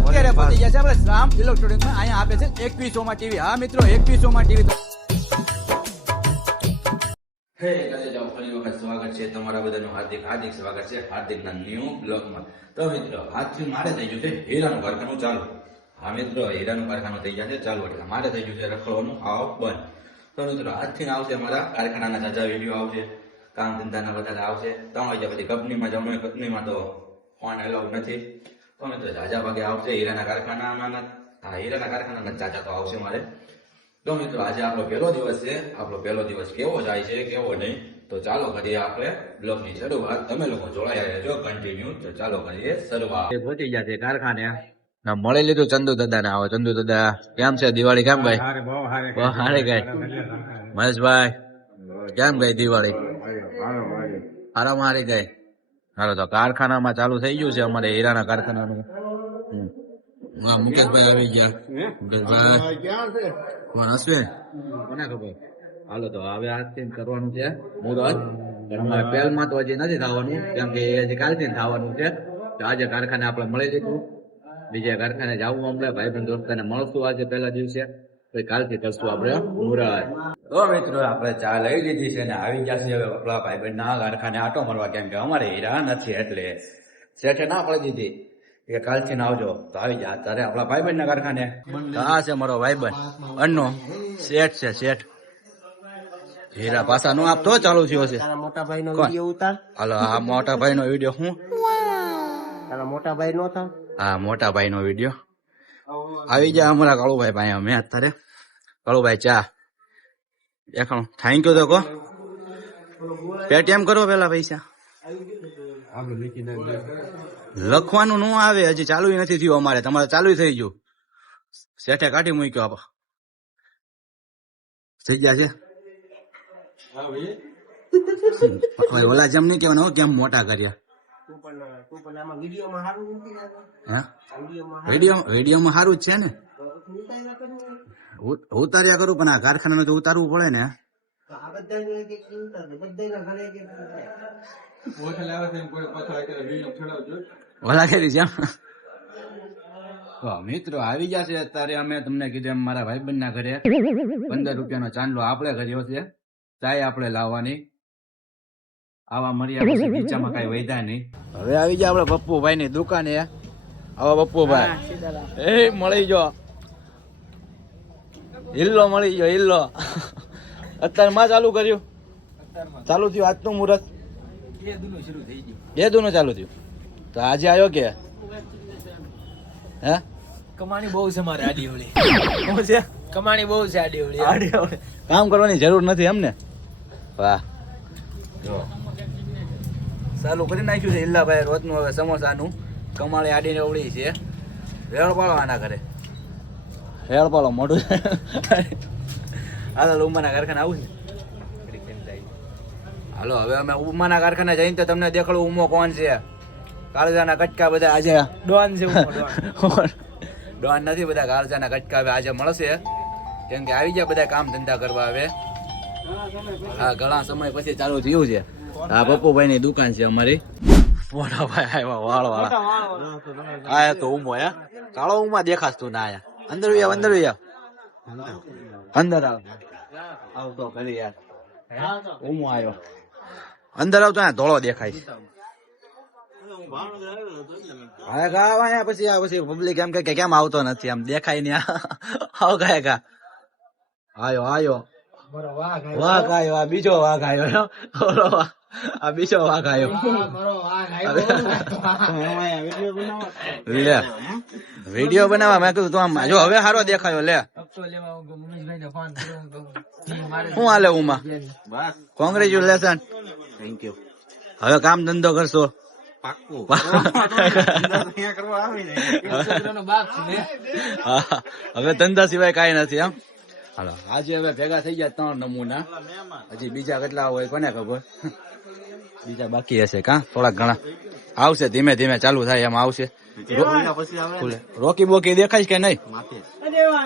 અત્યારે પહોંચી ગયા છે આપણે શ્યામ ઇલેક્ટ્રોનિક્સમાં. અહીંયા આપે છે 2100 માં ટીવી. હા મિત્રો 2100 માં ટીવી. હે જાઓ ફરી વખત સ્વાગત છે તમારા બધાનું હાર્દિક સ્વાગત છે હાર્દિકના ન્યૂ બ્લોગમાં. તો મિત્રો આજથી મારે થઈ ગયું છે હીરાનું કારખાનું ચાલુ. હા મિત્રો હીરાનું કારખાનું થઈ ગયા છે ચાલુ એટલે મારે થઈ ગયું છે રખડવાનું આવ બંધ. તો મિત્રો આજથી આવશે અમારા કારખાનાના તાજા વિડીયો આવશે, કામ ધંધાના બધા આવશે. 3 વાગ્યા પછી કંપનીમાં જવાનું, કંપનીમાં તો ફોન એલાઉડ નથી. તો મિત્રો જાજા ભાગે આવશે હીરાના કારખાનાના. હા હીરાના કારખાનાના જાજા તો આવશે મારે. તો મિત્રો આજે આપણો પહેલો દિવસ છે. આપણો પહેલો દિવસ કેવો જાય છે કેવો નહીં, તો ચાલો કરીએ આપણે બ્લોગની શરૂઆત. તમે લોકો જોડાયા રહેજો કન્ટિન્યુ. તો ચાલો કરીએ શરૂઆત. પહોંચી ગયા છે કારખાને. મળી લીધું ચંદુ દાદા ને. આવો ચંદુ દાદા, કેમ છે દિવાળી? કેમ ગઈ? બહુ સારી ગઈ. મહેશભાઈ કેમ ગઈ દિવાળી? આરામ હારી ગઈ. હાલો તો કારખાનામાં ચાલુ થઈ ગયું છે અમારે હીરાના કારખાનાનું. મુકેશભાઈ આવી ગયા. મુકેશભાઈ કોણ હસવે કોને ખબર. હાલો તો હવે આજથી કરવાનું છે મુહૂર્ત. અમારે પહેલમાં તો હજી નથી થવાનું, કેમ કે હજી કાલથી થવાનું છે. તો આજે કારખાને આપણે મળી લીધું. બીજા કારખાને જવું અમને ભાઈબંધ દોસ્તાને મળશું આજે પહેલા દિવસે. પછી કાલથી કરશું આપણે મુહૂર્ત. તો મિત્રો આપણે ચા લઈ લીધી છે ને આવી ગયા છે હવે આપણા ભાઈબંધ ના કારખાને આટો મારવા, કેમ કે અમારે હીરા નથી એટલે શેઠે ના પડી દીધી કે કાલથી ના આવજો. તો આવી જા તારે આપણા ભાઈબંધ ના કારખાને. આ છે મારો ભાઈબંધ અન્નો શેઠ છે. શેઠ હીરા પાસા નો આપતો ચાલુ થયો છે. મોટા ભાઈ નો વિડીયો ઉતાર. હાલો આ મોટા ભાઈ નો વિડીયો. હું તારા મોટા ભાઈ નો હતા? હા મોટા ભાઈ નો વિડીયો. આવી જાય અમારા કાળુભાઈ ભાઈ. અમે અત્યારે કાળુભાઈ ચા દેખાણું. થેન્ક યુ તો કહો. પેટીએમ કરો પેલા પૈસા. લખવાનું ન આવે, હજી ચાલુ નથી થયું અમારે. તમારે ચાલુ થઈ ગયું. શેઠે કાઢી મૂક્યો. આપ થઈ ગયા છે. ઓલા જેમ નહીં કેવાનું કેમ મોટા કર્યા. વિડીયોમાં સારું જ છે ને. ઉતાર્યા કરું પણ આ કારખાનામાં તો ઉતારવું પડે ને. ઓલા કરી છે મિત્રો આવી ગયા છે અત્યારે. અમે તમને કીધું એમ મારા ભાઈબંધ ના ઘરે 15 રૂપિયાનો ચાંદલો આપણે કર્યો છે. ચાય આપણે લાવવાની. આવા મર્યા પછી બીચામાં કઈ વૈધા નહીં. હવે આવી ગયા આપડે પપ્પુભાઈ ની દુકાને. આવો પપ્પુભાઈ. એ મળી ગયો હિલ્લો, મળી ગયો હિલ્લો. અત્યારે માં ચાલુ કર્યું? ચાલુ થયું આજનું મુહૂર્ત? બે દુનું ચાલુ થયું. તો આજે આવ્યો કે હે? કમાણી બહુ છે મારે આડી ઓળી. શું છે? કમાણી બહુ છે આડી ઓળી. કામ કરવાની જરૂર નથી એમ ને? વાહ ચાલુ કરી નાખ્યું છે હિલ્લાભાઈ રોજનું. હવે સમોસાનું કમાણી આડીને ઓળી છે. વેળ પાડો આના ઘરે. વેળ પાડો મોઢું. હાલો ઉમાના કારખાને આવું ને. હાલો હવે અમે ઉમાના કારખાને જઈને તો તમને દેખાડું ઉમો કોણ છે. કાળજાના કટકા બધા આજે ડોન છે. ડોન નથી, બધા કાળજાના કટકા હવે આજે મળશે. કેમ કે આવી ગયા બધા કામ ધંધા કરવા. હવે હા ઘણા સમય પછી ચાલુ થયું છે. આ પપ્પુભાઈ ની દુકાન છે અમારી. મોટા ભાઈ આવ્યા વાળ વાળા. આયા તો ઉમો હે કાળો ઉમા દેખાતું ના. આયા અંદર અંદર અંદર આવતો કરી યાર. ઉમો આવ્યો અંદર આવતો. ધોળો દેખાય છે. પછી પબ્લિક એમ કે કેમ આવતો નથી, આમ દેખાય ને. આવ ગાય કા આયો આયો વાઘ આવ્યો. આ બીજો વાઘ આવ્યો. આ બીજો વાઘ આવ્યો. લે વિડીયો બનાવવા મેં કીધું તું આમ જો હવે સારો દેખાયો. લે શું હાલે ઉમા? કોંગ્રેચ્યુલેશન. Thank you. હવે કામ ધંધો કરશો? હવે ધંધા સિવાય કઈ નથી એમ. હાલો આજે હવે ભેગા થઈ ગયા 3 નમૂના. હજી બીજા કેટલા હોય કોને ખબર. બીજા બાકી હશે કા થોડાક ઘણા. આવશે ધીમે ધીમે ચાલુ થાય એમ આવશે. રોકી બોકી દેખાય કે નહીં?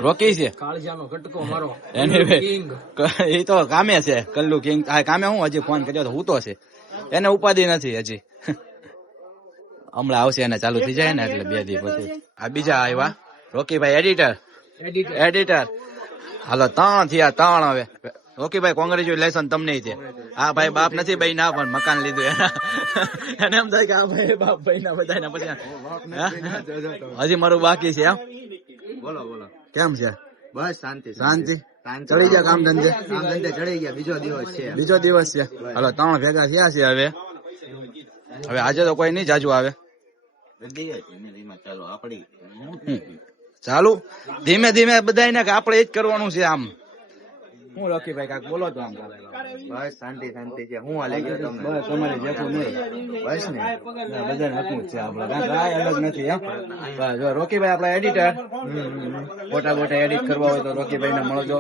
રોકી છે એ તો કામે છે. કલ્લુ કિંગ કામે. હું હજી ફોન કર્યો તો હું તો છે એને ઉપાધિ નથી હજી. હમણાં આવશે અને ચાલુ થઈ જાય ને એટલે 2 દિવસ પછી આ બીજા આવ્યા રોકીભાઈ એડિટર હાલો 3 થયા 3 હવે રોકીભાઈ કોંગ્રેચ્યુલેશન તમને છે આ ભાઈ બાપ નથી ભાઈ ના પણ મકાન લીધું એને એમ થાય કે આ ભાઈ બાપ ભાઈ ના બધા પછી હજી મારું બાકી છે એમ બોલો કેમ છે બસ શાંતિ ચડી ગયા કામ ધંધે ચડી ગયા બીજો દિવસ છે હાલો 3 ભેગા થયા છે હવે આજે તો કોઈ નહીં જાજુ આવે ચાલુ ધીમે ધીમે બધાને કે આપણે એ જ કરવાનું છે આમ હું લખીભાઈ કાક બોલો તો આમ બસ શાંતિ છે હું હાલે ગયો તમને બસ તમારી જેઠું નહીં બસ ને બધાને હકું જ છે આપણે કાંઈ અલગ નથી એમ બસ જો રોકીભાઈ આપણા એડિટર ફોટા એડિટ કરવા હોય તો રોકીભાઈ ને મળજો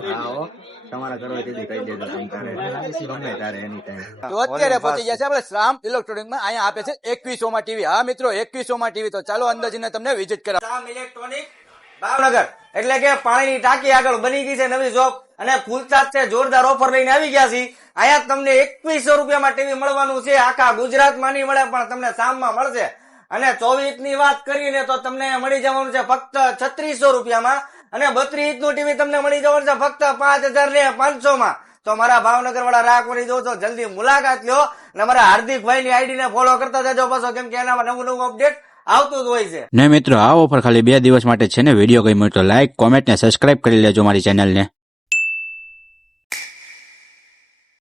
તમારા કરવા તેથી કહી દેજો ગમે તારે એની ટાઈમ તો અત્યારે પહોંચી ગયા છે આપણે શ્રામ ઇલેક્ટ્રોનિક માં અહીંયા આપે છે 2100 માં ટીવી હા મિત્રો 2100 માં ટીવી તો ચાલો અંદર જઈને તમને વિઝિટ કરાવ શ્યામ ઇલેક્ટ્રોનિક ભાવનગર એટલે કે પાણીની ટાંકી આગળ બની ગઈ છે નવી શોપ અને ફૂલચાદ છે જોરદાર ઓફર લઈને આવી ગયા છે અહીંયા તમને 2100 રૂપિયામાં ટીવી મળવાનું છે આખા ગુજરાતમાં નહીં મળે પણ તમને શામમાં મળશે અને 24 ની વાત કરીને તો તમને મળી જવાનું છે ફક્ત 3600 રૂપિયામાં અને 32 ઇંચનું ટીવી તમને મળી જવાનું છે ફક્ત 5500 માં તો મારા ભાવનગર વાળા રાહ કરી દો તો જલ્દી મુલાકાત લ્યો અને મારા હાર્દિકભાઈ ની આઈડી ને ફોલો કરતા જજો પાછો કેમ કે એનામાં નવું અપડેટ આવતું જ હોય છે ને મિત્રો આ ઓફર ખાલી 2 દિવસ માટે છે ને વિડીયો ગમ્યો તો લાઈક કોમેન્ટ ને સબસ્ક્રાઇબ કરી લેજો મારી ચેનલ ને